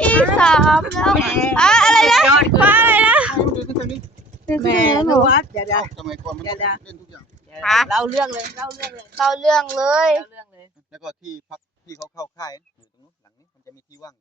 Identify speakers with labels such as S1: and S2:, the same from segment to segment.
S1: ที่สามแล้วอะอะไรนะฟ้าอะไรนะ
S2: แม่นวัดเดี๋ยวเดี๋ยว
S3: สมัยก่อนมัน
S2: เดี๋ยวๆ
S3: เล่นทุกอย่าง
S2: เล่าเรื่องเลยเล่าเรื่องเลย
S1: เราเรื่องเลย
S2: เล่าเรื่องเลย
S3: แล้วก็ที่พักที่เขาเข้าค่ายอยู่ตรงนู้นหลังนี้มันจะมีที่ว่าง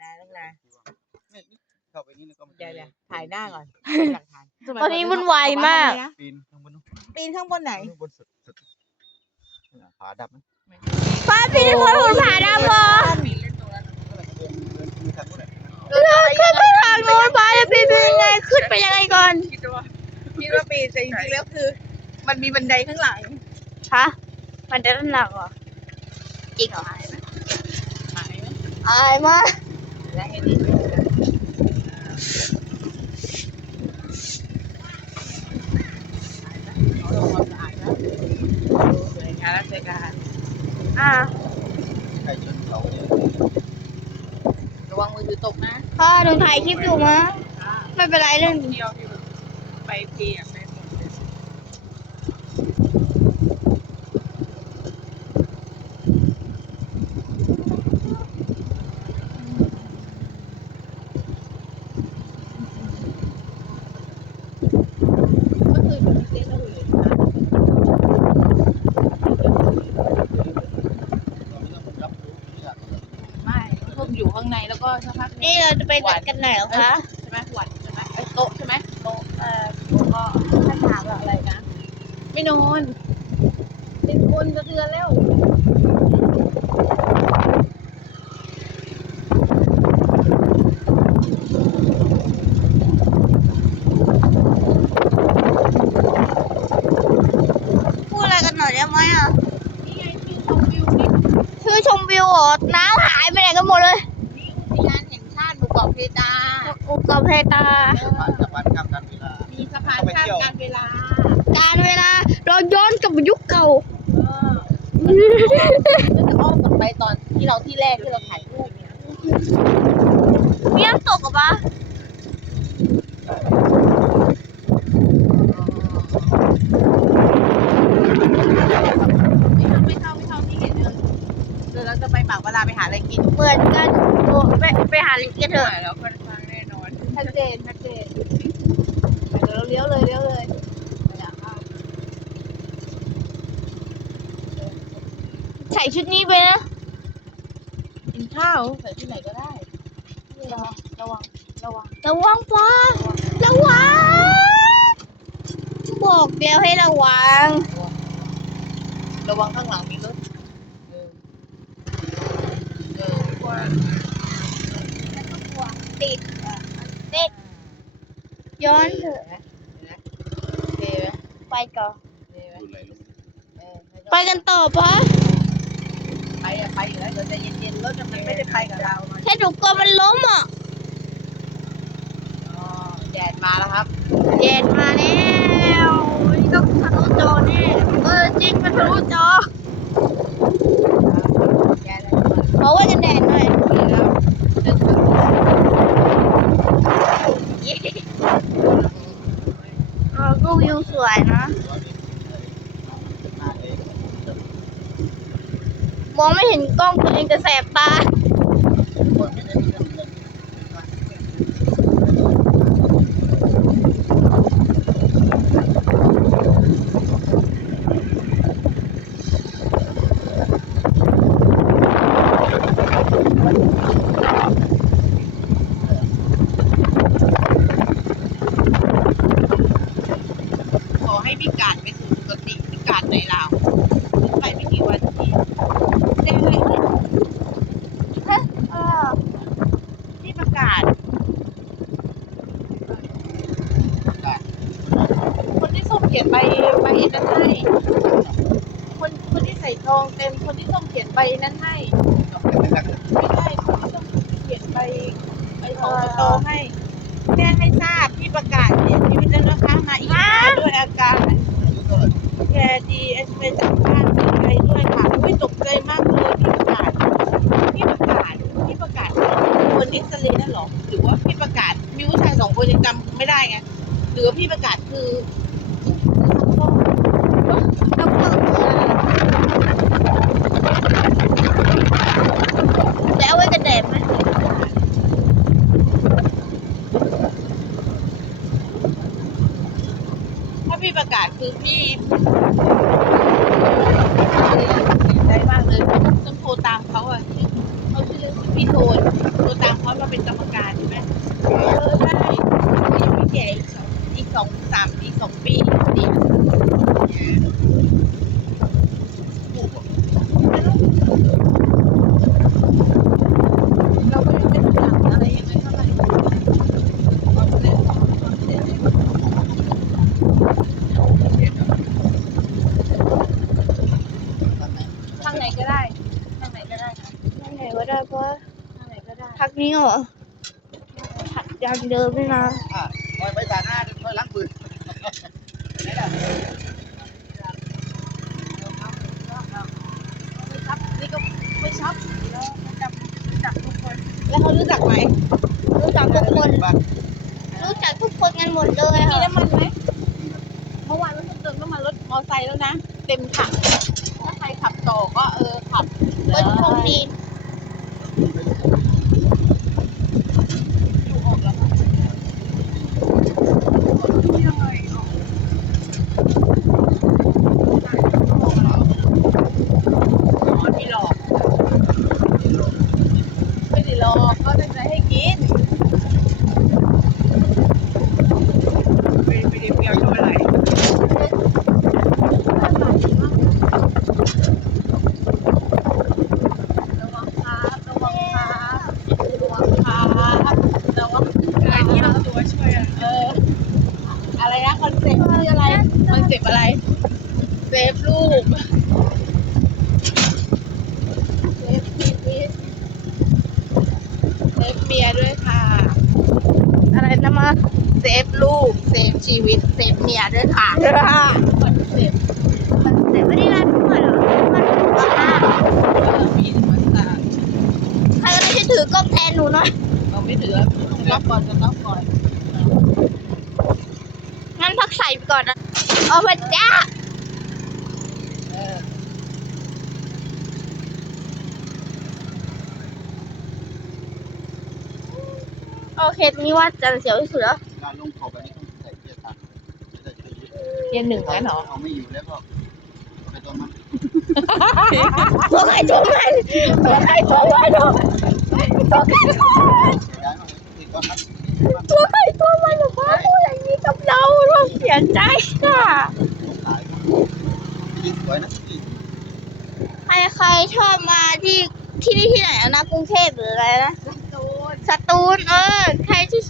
S2: นะตั้งนาน
S3: ที่ว่างนี่นี่เข้าไปนี่แล้วก็มัน
S2: เดี๋
S3: จะ
S2: ยว
S3: มี
S2: เดี๋ยวถ่ายหน้าก่อนเป็นหลักฐาน
S1: ตอนนี้วุ่นวายมาก
S3: ปีนข้างบนนู้น
S2: ปีนข้างบนไหน
S3: บนสุดสุดนั่นน่ะผาดับนะ
S1: ฟ้าพี่คนหุ่นผาดำเหรอ
S2: ปีน เล่นตรงนั้น
S3: เดินเดินมีทา
S1: ขึ้นไปทางโน้นไปจะปีนไปยังไงขึ้นไปยังไงก่อน
S2: คิดว่าคิดว่าปีนแต่จริงๆแล้วคือ มันมีบันไดข้างหลัง
S1: ฮะมันจะหนักเหรอจริงเหรอ
S2: หายไหมหายไหม
S1: หายมาก
S2: แล้วเห็นดิเขาลงความสะอาดแล้วสวยงามและสวยงาม
S1: อะ
S3: ใครชนเขาเนี่ย
S2: ระวังมือถือตกนะ
S1: พ่อหนู ถ่ายคลิปอยู่มะไม่เป็นไรเรื่อง
S2: เที่ยวที่แบบไปเพียงไปหมดเลย ก็คือมันมีเต้นท์อื่นนะ
S3: เราไม่ต้องรับรู้ทุกอย่าง
S2: ไม่เพิ่มอยู่ข้างในแล้วก็สักพักหง
S1: นี่เราจะ ไปนัดกันไหนเหรอคะ
S2: ใช่ไหมหวัดใช่ไหมไอ้โต๊ะใช่ไหมโต๊ะเอ่อโต๊ะก็ถ้าถามอะไรนะ ไม่นอนเป็นคนจะเทือนแล้ว
S1: พูดอะไรกันหน่อยได้ไหมอะ
S2: นี่ไงชื่อชมวิวนี่
S1: ชื่อชมวิวเหรอน้ำหายไปไหนกันหมดเลย
S2: นี่อุทยานแห่งชาติหมู่เกาะเพตา
S1: อุกกับเพตา
S3: ผ่านสะพานข้ามกันเวลา
S2: มีสะพานข้ามการเวลา
S1: การเวลาเราย้อนกลับไปยุคเก่า
S2: เออก็จะอ้อมกลับไปตอนที่เราที่แรกที่เราถ่ายรูปเนี่ย
S1: มีน้ำตกเหรอปะ
S2: ไม่เท่าไม่เท่าไม่เท่าที่เห็นเลยเดี๋ยวเราจะไปหมากเวลาไปหาอะไรกิน
S1: เหมือนกันโอ้ไปไปหาลิงกันเถอะ
S2: แล้วค่อนข้างแน่นอนชัดเจนชัดเจนเดี๋ยวเราเลี้ยวเลยเลี้ยวเลยไปอยากเข้า
S1: ใส่ชุดนี้ไปนะ
S2: กินข้าวใส่ที่ไหนก็ได้ ระวังระวังระวัง
S1: ระวังป้าระวังบอกเดียวให้ระวัง
S2: ระวังข้างหลังมีรถเออเออไม่กลัว
S1: ติดอะติดย้อนเถอะ
S2: เห็นไหมเห็นไหมเท่ไหม
S1: ไปก่อน
S2: เท่ไหม
S3: ดูไหลลง
S2: เออม่ต้อง
S1: ไปกันต่อปะ
S2: ไปอะไปอยู่แล้วเดี๋ยวใจเย็นๆรถมันไม่ได้ไปกับเรา
S1: แค่ดูกลัวมันล้มอะ
S2: อ๋อแดดมาแล้วครับ
S1: เย็นมาแล้วนี่ต้องทะลุจอแน่เออจริงมันทะลุจอ
S2: แดดแล้ว
S1: เพราะว่าจะแดดหน่อย
S2: มาแล้วเดินทาง
S1: เออก็วิวสวยนะ
S3: ร้อยเมตรหน้าเอง
S1: มองไม่เห็นกล้องตัวเองจะแสบตา
S2: ขอให้พิการไปสู่สุคติพิการในลาวไปไม่กี่วันที่ ได้เลย
S1: เออ
S2: ที่ประกาศ คนที่ส้มเขียนใบใบนั้นให้ คนคนที่ใส่ทองเต็มคนที่ส้มเขียนใบนั้นให้ ไม่ใช่คนที่ส้มเขียนใบใบของสตอให้แจ้งให้ทราบที่ประกาศเสียชีวิตแล้วนะคะมาอีกแล้วด้วยอาการแกดีเอสไปจ
S1: แล้วไว้กันแดดไหมถ้าพี่
S2: ประกาศคือพี่ใจมากเลยต้องโทรตามเขาอะเขาชื่อเรื่องพี่โทนโทรตามเขามาเป็นกรรมการ
S1: เดิมด้วยนะ
S3: อะคอยไปตาหน้าคอยล้างปืน
S2: ไม่ชับนี่ก็ไม่ชับแล้วจับจับทุกคน แล้วเขารู้จักไหม
S1: รู้จักทุกคน
S3: บ้าน
S1: รู้จักทุกคนกันหมดเลย
S2: มี
S1: ค่ะ
S2: น้ำมันไหมเมื่อวานรถเติมน้ำมันรถมอไซค์แล้วนะ เต็มถังถ้าใครขับต่อก็เออขับ
S1: เบิ้ลคงดี
S2: อยู่ออกแล้วค่ะยังไงออกอ๋อที่หลอกไม่ได้หลอกก็ตั้งใจให้กิน ไม่ไม่ได้เปรี้ยวเท่าไหร่ระวังครับระวังครับระวังครับระวังอะไรที่เราตัวช่วยเออ อะไรนะคอนเซ็ปต์คืออะไร คอนเซ็ปต์อะไร เซฟลูก เซฟพีพีเซฟเมีย ด้วยค่ะ อะไรนะมาเซฟลูก เซฟชีวิต เซฟเมียด้วยค่ะคอนเซ็ปต์
S1: แต่ไม่ได้ร้านนวดเหรอมันถูกอะ
S2: เออมีมันตา
S1: ใครก็ได้ช่ถือกล้องแทนหนูหน่อย
S2: เราไม่ถือต้องก่อนจะต้องก่อน
S1: งั้นพักใส่ไปก่อนนะโอ้พระเจ้า
S2: เออ
S1: โอเคตรงนี้ว่าจะเสียวที่สุดแล้ว
S3: การลงขอบอันนี้ต้องใส่เกียร์ตัดใส่เกียร์ยึด
S2: เรียนหนึ่งแล้วเหรอ
S3: เอาไม่อยู่แล้วก็ไปตัวมัน
S1: ตัวใครตัวมันตัวใครตัวมันตัวตัวใครตัวมัน
S3: เสียดายมากเลยติดตัวมัน
S1: ตัวใครตัวมันหรือว่าพูดอย่างนี้กับเราเราเสียใจค่ะ
S3: สงสายยิงสวยนะพี่
S1: ใครใครๆชอบมาที่ที่นี่ที่ไหนอะนะกรุงเทพหรืออะไรนะ
S2: ตูน
S1: สตูลเออ ใครที่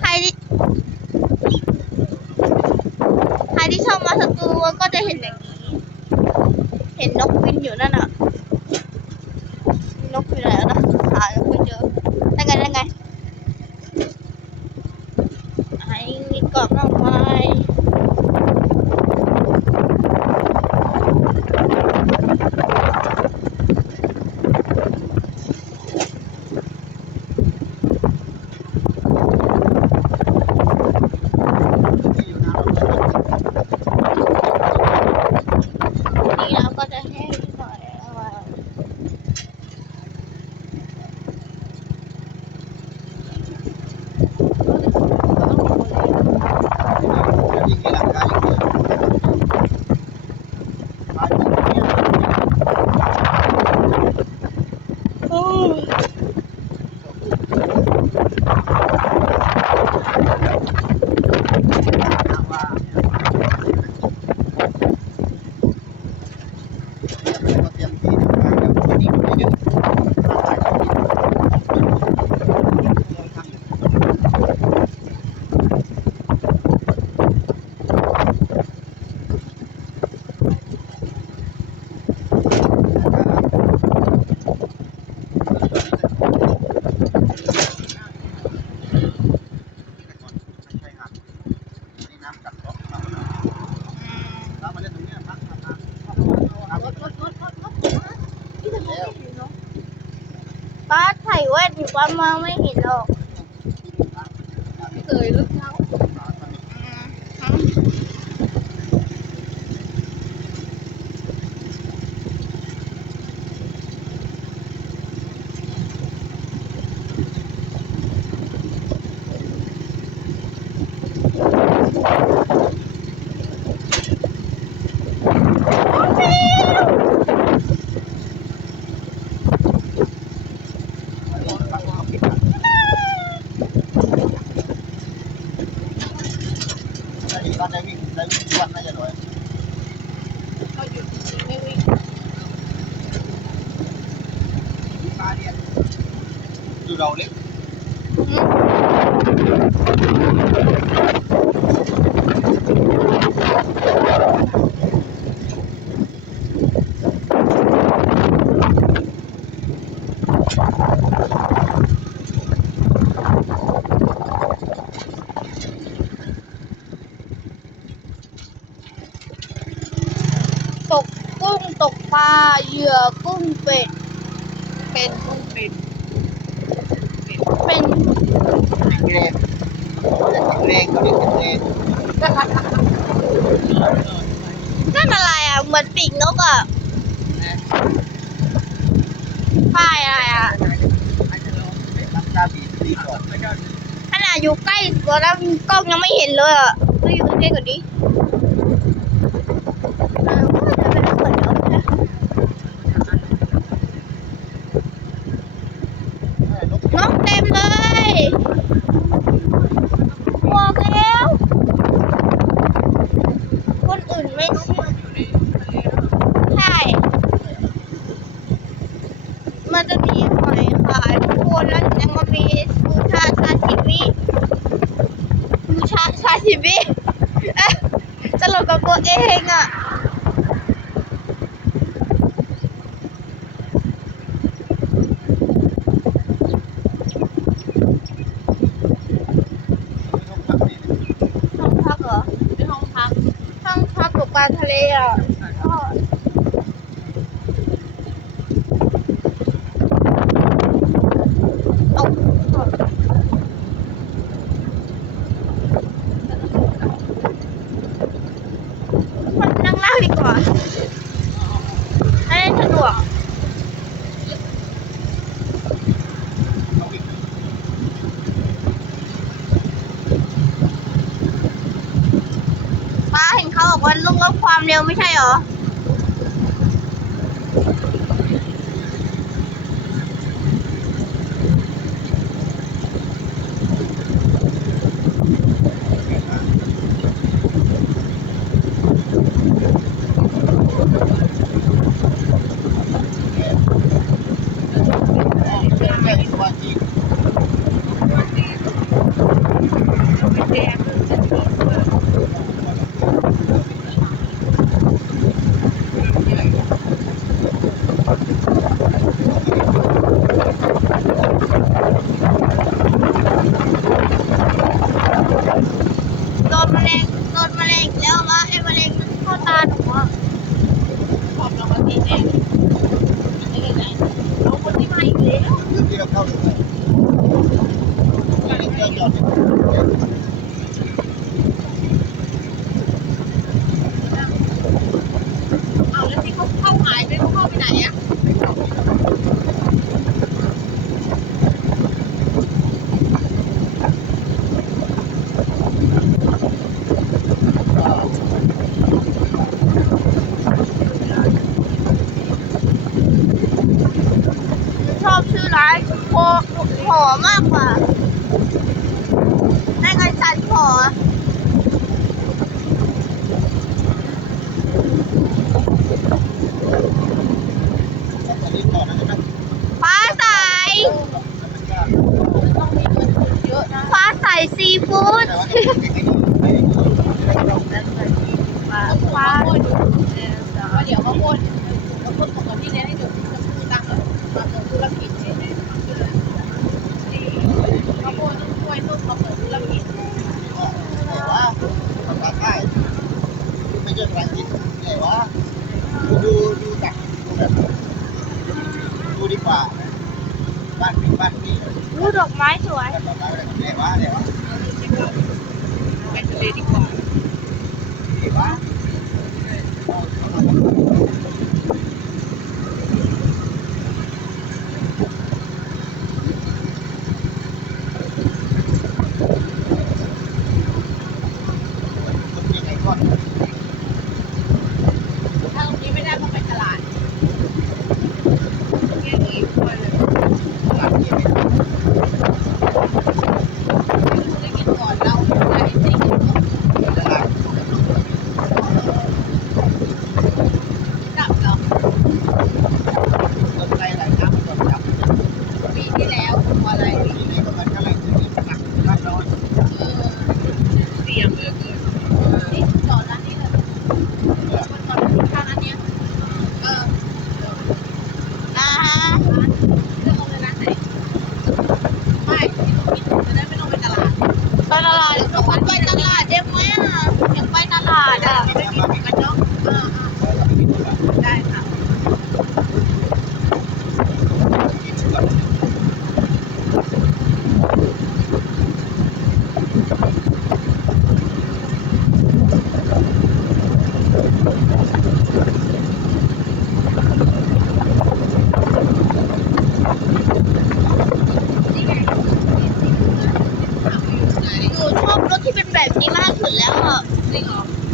S1: ใครที่ใครที่ชอบมาสตูลก็จะเห็นอย่างนี้ เห็นนกบินอยู่นั่นอะ นกอยู่ไหน うん。 นั่นอะ
S2: ไร
S1: อะ
S3: เห
S1: มือนปีกนกอะป้ายอะไรอะขนาดอยู่ใกล้ตัวแล้วกล้องยังไม่เห็นเลยอะต้องอยู่ใกล้กว่านี้ สิพี่จะหลบกับตัวเองอะ ความเร็วไม่ใช่หรอ হবে กว่า
S2: ได้เงิ
S1: นฉันขอ
S3: ไม่
S1: ใช่
S2: พลังจิตไหนวะดู
S3: ดูตักดูแบบดูดีกว่า บ้านพี่บ้านพี่
S1: รูดอกไม้สวย
S3: แไหนวะไหนวะ
S2: ไปทะเลดีกว่า
S3: ไหน
S1: วะ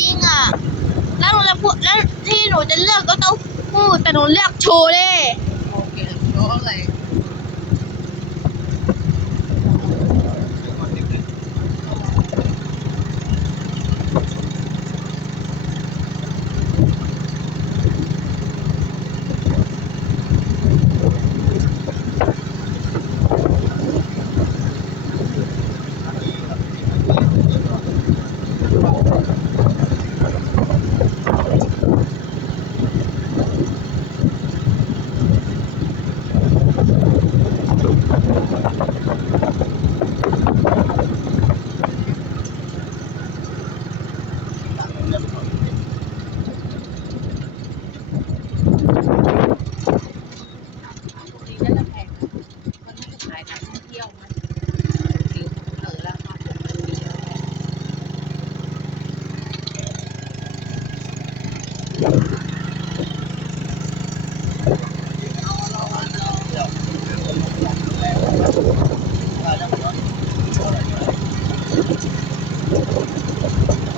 S2: จริงอะ
S1: แล้วหนูจะพูดแล้วที่หนูจะเลือกก็ต้องพูดแต่หนูเลือกโชว์เลย
S2: โอเคโน้อะ
S3: Thank you.